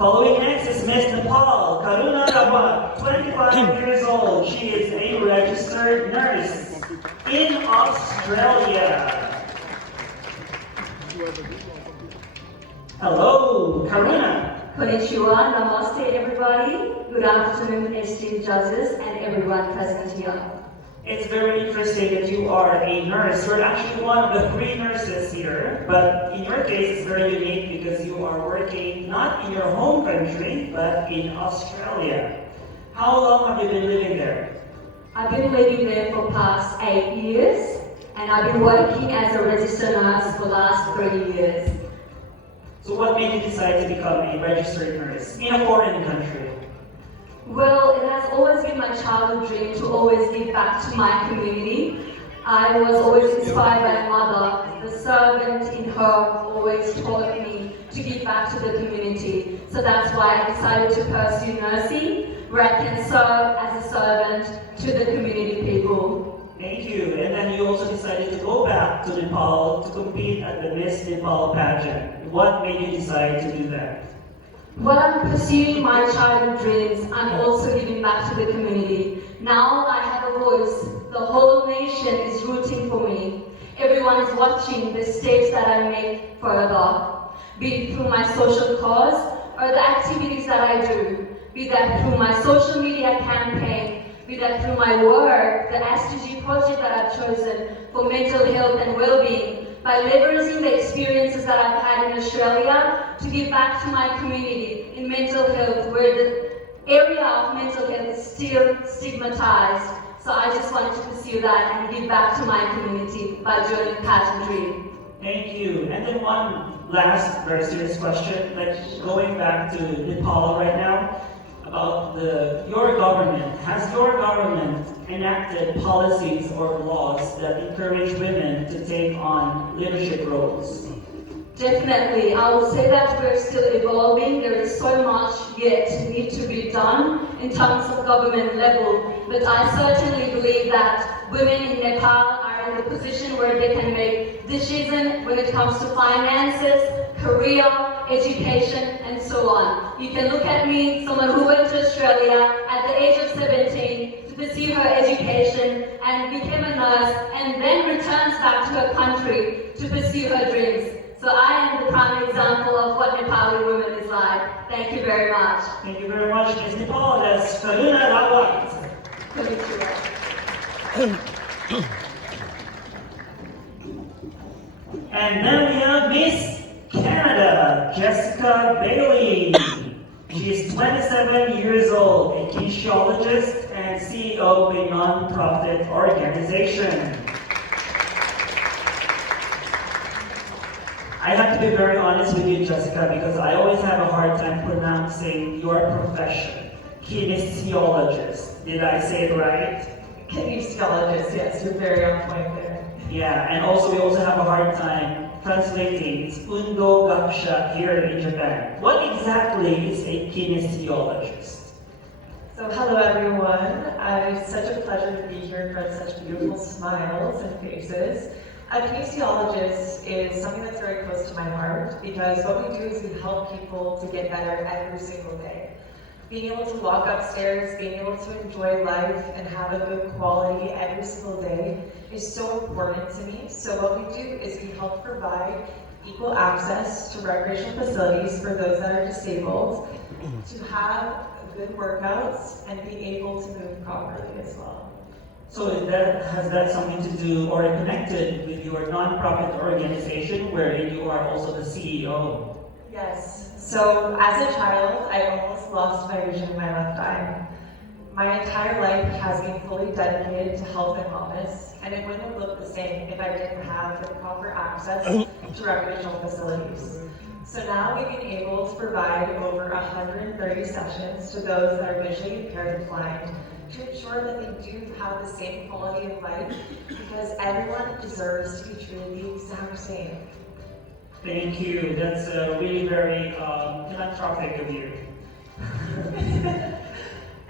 Following next is Miss Nepal, Karuna Rawat, 25 years old. She is a registered nurse in Australia. Hello, Karuna. Konnichiwa, namaste everybody. Good afternoon, esteemed judges and everyone present here. It's very interesting that you are a nurse. You're actually one of the 3 nurses here, but in your case it's very unique because you are working not in your home country, but in Australia. How long have you been living there? I've been living there for past 8 years, and I've been working as a registered nurse for the last 3 years. So what made you decide to become a registered nurse in a foreign country? Well, it has always been my childhood dream to always give back to my community. I was always inspired by my mother. The servant in her always taught me to give back to the community. So that's why I decided to pursue nursing, where I can serve as a servant to the community people. Thank you. And then you also decided to go back to Nepal to compete at the Miss Nepal pageant. What made you decide to do that? While I'm pursuing my childhood dreams, I'm also giving back to the community. Now I have a voice. The whole nation is rooting for me. Everyone is watching the steps that I make further, be it through my social cause or the activities that I do, be that through my social media campaign, be that through my work, the SDG project that I've chosen for mental health and well-being, by leveraging the experiences that I've had in Australia to give back to my community in mental health, where the area of mental health is still stigmatized. So I just wanted to pursue that and give back to my community by joining pageantry. Thank you. And then one last very serious question, like going back to Nepal right now, about your government. Has your government enacted policies or laws that encourage women to take on leadership roles? Definitely. I would say that we're still evolving. There is so much yet need to be done in terms of government level. But I certainly believe that women in Nepal are in the position where they can make decisions when it comes to finances, career, education, and so on. You can look at me, someone who went to Australia at the age of 17 to pursue her education and became a nurse and then returns back to her country to pursue her dreams. So I am the prime example of what Nepali women is like. Thank you very much. Thank you very much, Ms. Nepal. That's Karuna Rawat. And then we have Miss Canada, Jessica Bailey. She is 27 years old, a kinesiologist and CEO of a non-profit organization. I have to be very honest with you, Jessica, because I always have a hard time pronouncing your profession. Kinesiologist. Did I say it right? Kinesiologist, yes, you're very on point there. Yeah, and also we also have a hard time translating. It's Undo Gakusha here in Japan. What exactly is a kinesiologist? So hello everyone. It's such a pleasure to be here in front of such beautiful smiles and faces. A kinesiologist is something that's very close to my heart because what we do is we help people to get better every single day. Being able to walk upstairs, being able to enjoy life and have a good quality every single day is so important to me. So what we do is we help provide equal access to recreational facilities for those that are disabled, to have good workouts and be able to move properly as well. So has that something to do or connected with your nonprofit organization wherein you are also the CEO? Yes. So as a child, I almost lost my vision in my left eye. My entire life has been fully dedicated to health and wellness, and it wouldn't have looked the same if I didn't have the proper access to recreational facilities. So now we've been able to provide over 130 sessions to those that are visually impaired and blind to ensure that they do have the same quality of life, because everyone deserves to be treated the exact same. Thank you. That's really very philanthropic of you.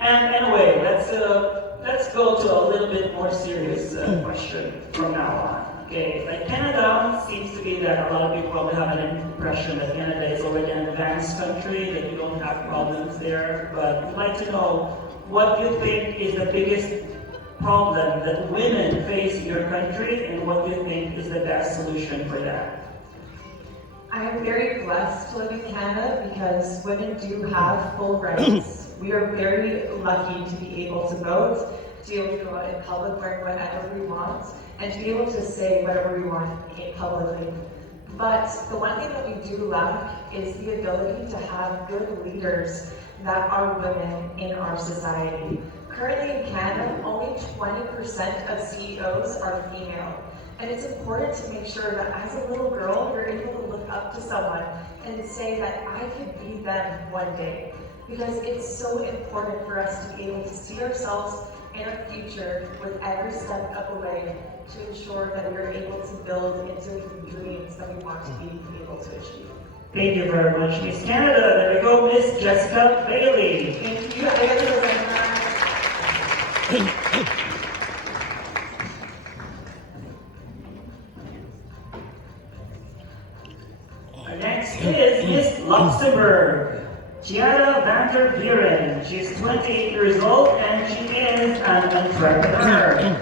And anyway, let's go to a little bit more serious question from now on. Okay, like Canada seems to be that a lot of people probably have an impression that Canada is already an advanced nice country, that you don't have problems there, but we'd like to know what you think is the biggest problem that women face in your country, and what you think is the best solution for that. I am very blessed to live in Canada because women do have full rights. We are very lucky to be able to vote, to be able to go out in public wearing whatever we want, and to be able to say whatever we want publicly. But the one thing that we do lack is the ability to have good leaders that are women in our society. Currently in Canada, only 20% of CEOs are female. And it's important to make sure that as a little girl, you're able to look up to someone and say that I could be them one day. Because it's so important for us to be able to see ourselves in a future with every step of the way to ensure that we're able to build into the dreams that we want to be able to achieve. Thank you very much, Miss Canada. There we go, Miss Jessica Bailey. Thank you. Arigatou gozaimasu. Next is Miss Luxembourg, Chiara van der Buren. She's 28 years old and she is an entrepreneur.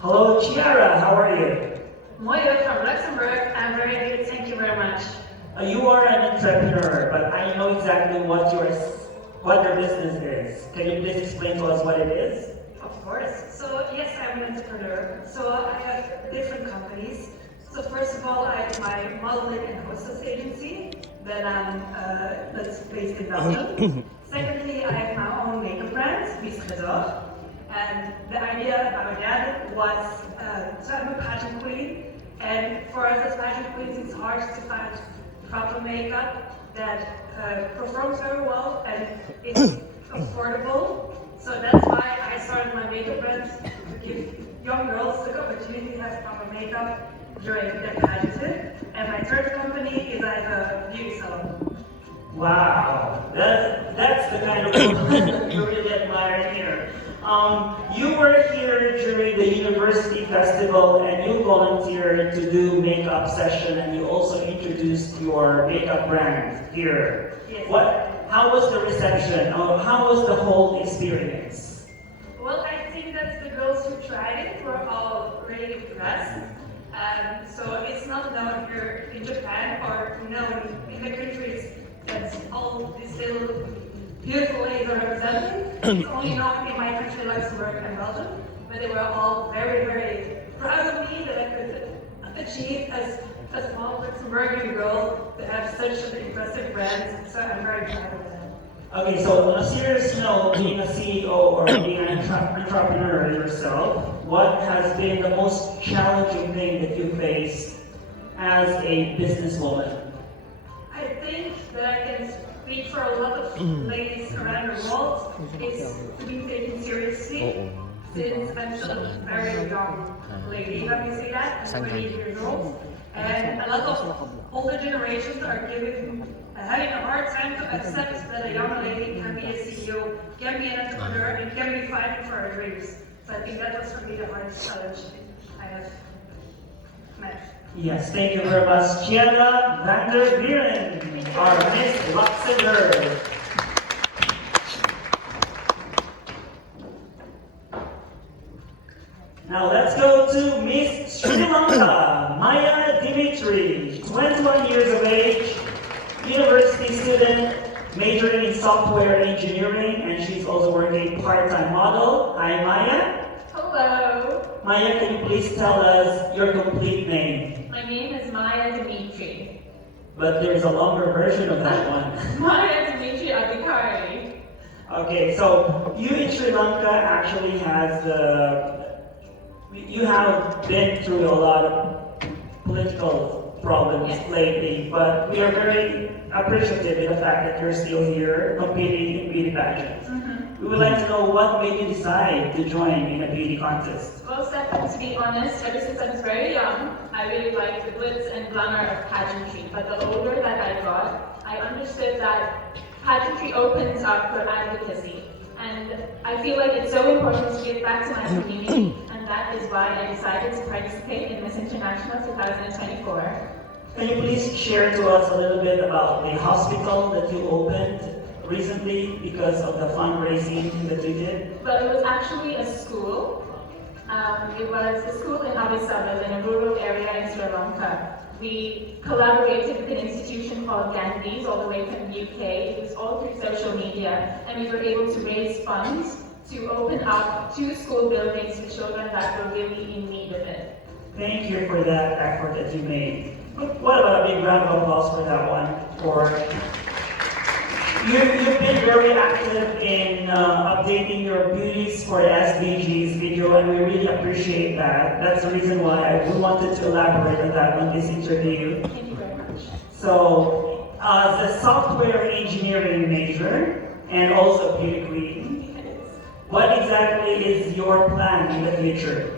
Hello, Chiara, how are you? Muy good from Luxembourg. I'm very good, thank you very much. You are an entrepreneur, but I know exactly what your business is. Can you please explain to us what it is? Of course. So yes, I'm an entrepreneur. So I have different companies. So first of all, I have my modeling and hostess agency that's based in Belgium. Secondly, I have my own makeup brand, Miss Tresor. And the idea about that was, so I'm a pageant queen, and for us as pageant queens, it's hard to find proper makeup that performs very well and is affordable. So that's why I started my makeup brand to give young girls the opportunity to have proper makeup during their pageantry. And my third company is I have a beauty salon. Wow, that's the kind of woman that you really admire here. You were here during the university festival and you volunteered to do makeup session, and you also introduced your makeup brand here. Yes. How was the reception? How was the whole experience? Well, I think that the girls who tried it were all really impressed. So it's not known here in Japan or known in the countries that all these little beautiful ladies are representing. It's only known in my country, Luxembourg and Belgium, but they were all very, very proud of me that I could achieve as a small Luxembourgian girl to have such an impressive brand. So I'm very proud of them. Okay, so on a serious note, being a CEO or being an entrepreneur yourself, what has been the most challenging thing that you faced as a businesswoman? I think that I can speak for a lot of ladies around the world is to be taken seriously, since I'm still a very young lady, let me say that, I'm 28 years old, and a lot of older generations are having a hard time to accept that a young lady can be a CEO, can be an entrepreneur, and can be fighting for her dreams. So I think that was for me the hardest challenge I have met. Yes, thank you very much, Chiara van der Buren, our Miss Luxembourg. Now let's go to Miss Sri Lanka, Maya Dimitri, 21 years of age, university student, majoring in software engineering, and she's also working part-time model. Hi, Maya. Hello, Maya, can you please tell us your complete name? my name is Maya Dimitri. But there's a longer version of that one. Maya Dimitri Adhikari. Okay, so you in Sri Lanka actually you have been through a lot of political problems lately, but we are very appreciative of the fact that you're still here competing in beauty pageants. We would like to know what made you decide to join in a beauty contest. Well, Stefan, to be honest, ever since I was very young, I really liked the glitz and glamour of pageantry. But the older that I got, I understood that pageantry opens up for advocacy. And I feel like it's so important to give back to my community, and that is why I decided to participate in Miss International 2024. Can you please share to us a little bit about the hospital that you opened recently because of the fundraising that you did? Well, it was actually a school. It was a school in Abisabal in a rural area in Sri Lanka. We collaborated with an institution called Gandhi's all the way from the UK. It was all through social media, and we were able to raise funds to open up 2 school buildings for children that were really in need of it. Thank you for that effort that you made. What about a big round of applause for that one? You've been very active in updating your Beauties for SDGs video, and we really appreciate that. That's the reason why we wanted to elaborate on that on this interview. Thank you very much. So, as a software engineering major and also beauty queen, what exactly is your plan in the future?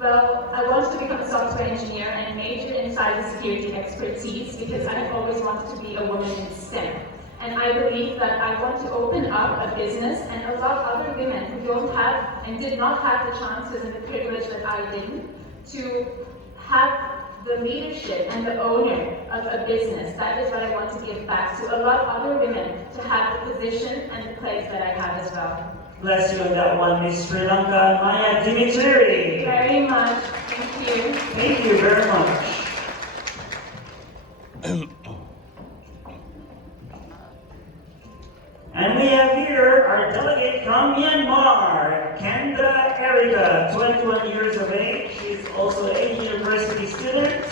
Well, I wanted to become a software engineer and major in cybersecurity expertise because I've always wanted to be a woman in STEM. And I believe that I want to open up a business and allow other women who don't have and did not have the chances and the privilege that I did to have the leadership and the owner of a business. That is what I want to give back, to allow other women to have the position and the place that I have as well. Bless you on that one, Miss Sri Lanka, Maya Dimitri. Very much. Thank you. Thank you very much. And we have here our delegate from Myanmar, Kendra Erica, 21 years of age. She's also a university student,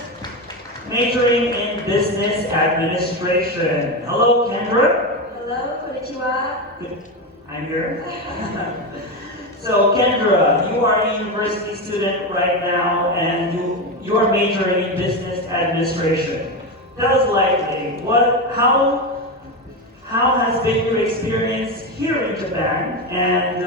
majoring in business administration. Hello, Kendra. Hello, konnichiwa. Good. I'm here. So, Kendra, you are a university student right now, and you are majoring in business administration. Tell us lightly, how has been your experience here in Japan, and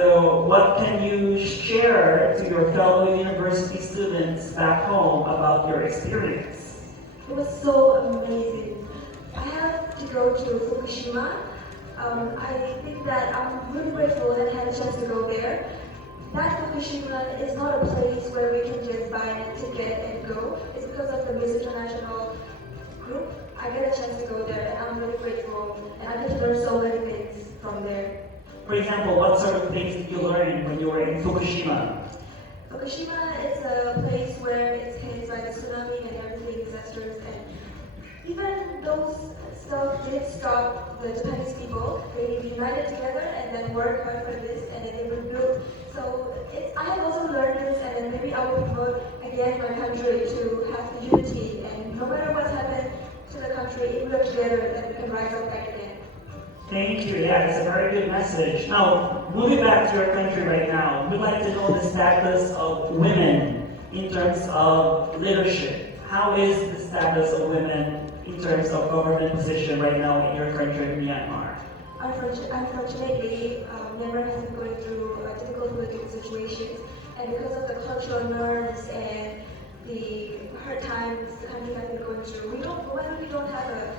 what can you share to your fellow university students back home about your experience? It was so amazing. I had to go to Fukushima. I think that I'm really grateful that I had a chance to go there. That Fukushima is not a place where we can just buy a ticket and go. It's because of the Miss International group. I get a chance to go there, and I'm really grateful. And I get to learn so many things from there. For example, what sort of things did you learn when you were in Fukushima? Fukushima is a place where it's hit by the tsunami and everything, disasters, and even those stuff didn't stop the Japanese people. They united together and then worked hard for this, and then they rebuilt. So I have also learned this, and then maybe I will promote again my country to have the unity, and no matter what's happened to the country, if we work together, then we can rise up back again. Thank you. Yeah, it's a very good message. Now, moving back to your country right now, we'd like to know the status of women in terms of leadership. How is the status of women in terms of government position right now in your country, Myanmar? Unfortunately, Myanmar has been going through difficult political situations, and because of the cultural norms and the hard times the country has been going through, we don't have a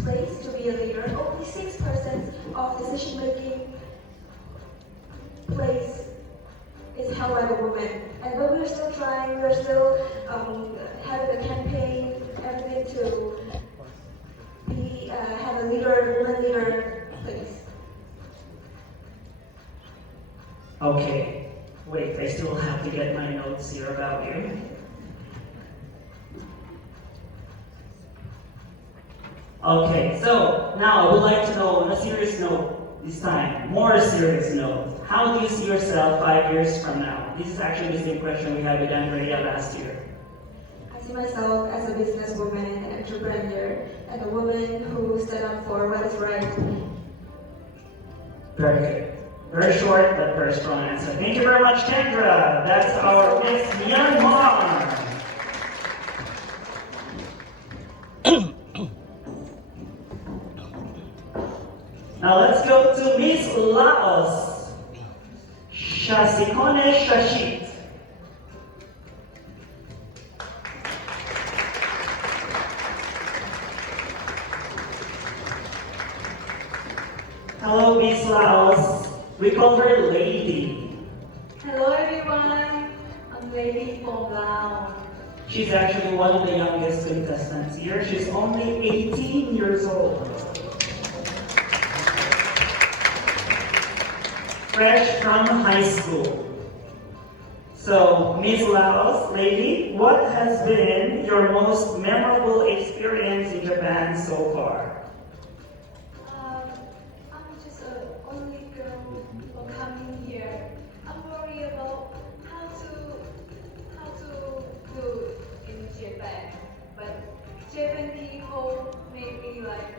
place to be a leader. Only 6% of decision-making place is held by the women. And but we're still trying, we're still having a campaign, everything to have a woman leader place. Okay. Wait, I still have to get my notes here about you. Okay, so now I would like to know, on a serious note this time, more serious note, how do you see yourself 5 years from now? This is actually the same question we had with Andrea last year. I see myself as a businesswoman, an entrepreneur, and a woman who stood up for what is right. Very good. Very short, but very strong answer. Thank you very much, Kendra. That's our Miss Myanmar. Now let's go to Miss Laos, Shasikone Shashit. Hello, Miss Laos. We call her Lady. Hello everyone, I'm Lady from Laos. She's actually one of the youngest contestants here. She's only 18 years old. Fresh from high school. So, Ms. Laos, lady, what has been your most memorable experience in Japan so far? I'm just a only girl coming here. I'm worried about how to do in Japan, but Japan people make me like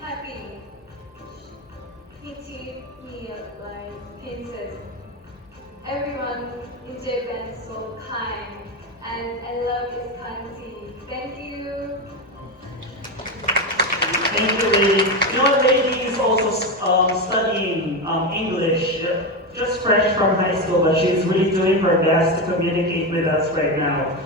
happy. He treat me like princess. Everyone in Japan is so kind, and I love this country. Thank you. Thank you, lady. You know, lady is also studying English, just fresh from high school, but she's really doing her best to communicate with us right now.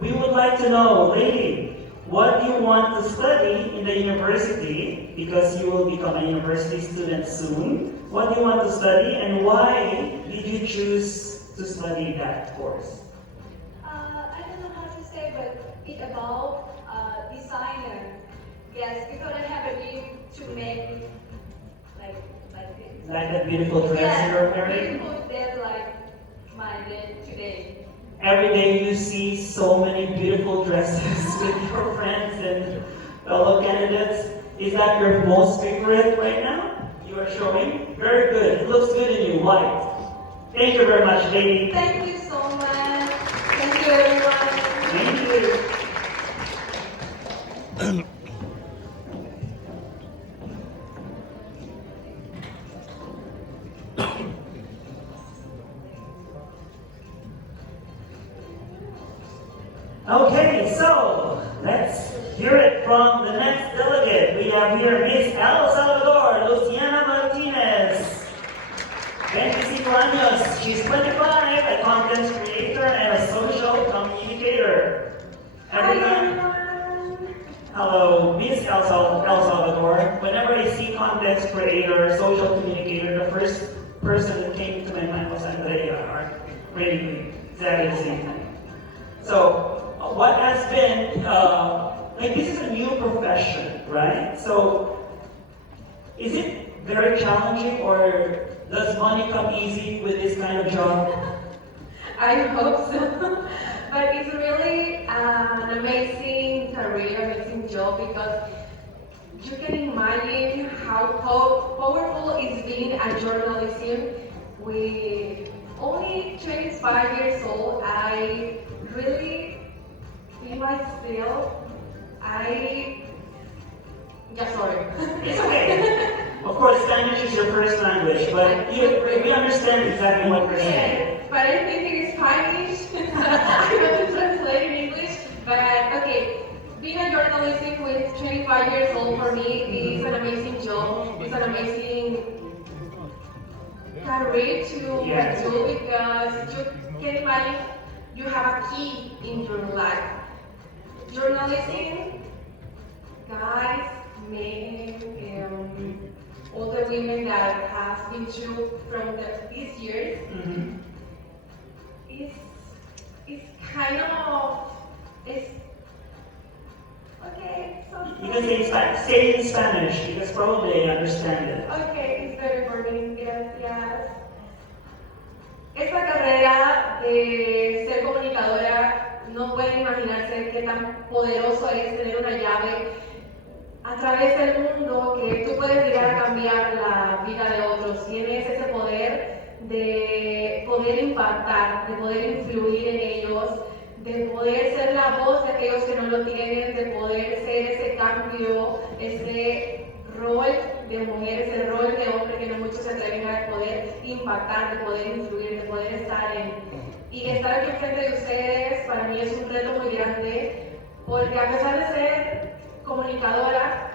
We would like to know, lady, what do you want to study in the university? Because you will become a university student soon. What do you want to study, and why did you choose to study that course? I don't know how to say, but it's about designer. Yes, because I have a dream to make like this. Like that beautiful dress you're Yes, wearing? beautiful dress like my day today. Every day you see so many beautiful dresses with your friends and fellow candidates. Is that your most favorite right now? You are showing? Very good. It looks good in you, white. Thank you very much, lady. Thank you so much. Thank you, everyone. Thank you. Okay, so let's hear it from the next delegate. We have here Miss El Salvador, Luciana Martinez. 25 años. She's 25, a content creator and a social communicator. Everyone. Hello, Miss El Salvador. Whenever I see content creator, social communicator, the first person that came to my mind was Andrea, our really exactly the same thing. So, what has been, like this is a new profession, right? So, is it very challenging or does money come easy with this kind of job? I hope so. But it's really an amazing career, amazing job because you can imagine how powerful it's being a journalism. With only 25 years old, I really feel myself. Sorry. It's okay. Of course, Spanish is your first language, but we understand exactly what you're saying. But I think in Spanish, I want to translate in English. But okay, being a journalist with 25 years old for me is an amazing job. It's an amazing career to do because you can imagine you have a key in your life. Journalism, guys, men, all the women that have been through from these years. Mm-hmm. It's kind of, it's, okay, so. You can say it in Spanish because probably they understand it. Okay, it's better for me, gracias. Esta carrera de ser comunicadora, no pueden imaginarse qué tan poderoso es tener una llave a través del mundo que tú puedes llegar a cambiar la vida de otros. Tienes ese poder de poder impactar, de poder influir en ellos, de poder ser la voz de aquellos que no lo tienen, de poder ser ese cambio, ese rol de mujer, ese rol de hombre que no muchos se atreven a poder impactar, de poder influir, de poder estar en. Y estar aquí enfrente de ustedes para mí es un reto muy grande, porque a pesar de ser comunicadora,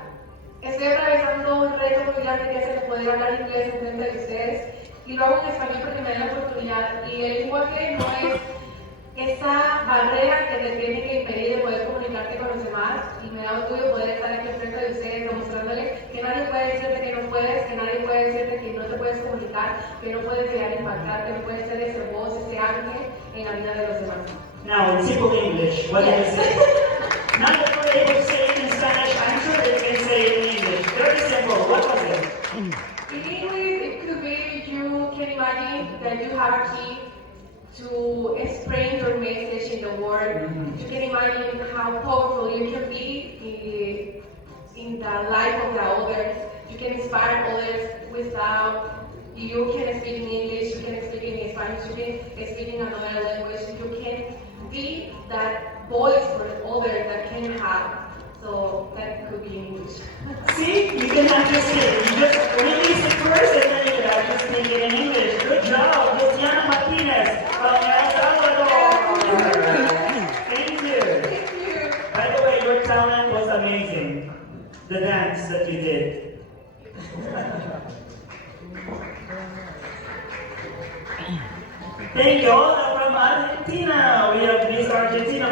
estoy atravesando un reto muy grande que es el poder hablar inglés enfrente de ustedes. Y lo hago en español porque me da la oportunidad. Y el lenguaje no es esa barrera que te tiene que impedir de poder comunicarte con los demás. Y me da orgullo poder estar aquí enfrente de ustedes demostrándoles que nadie puede decirte que no puedes, que nadie puede decirte que no te puedes comunicar, que no puedes llegar a impactar, que no puedes ser ese voz, ese ángel en la vida de los demás. Now, in simple English, what did you say? Not that we're able to say it in Spanish, I'm sure they can say it in English. Very simple, what was it? In English, it could be you can imagine that you have a key to explain your message in the world. You can imagine how powerful you can be in the life of the others. You can inspire others without. You can speak in English, you can speak in Spanish, you can speak in another language. You can be that voice for others that can have. So that could be English. See, you didn't have to say it. You just release it first and then you could have to speak it in English. Good job, Luciana Martinez from El Salvador. Thank you. Thank you. By the way, your talent was amazing. The dance that you did. Thank you. Hola from Argentina. We have Miss Argentina,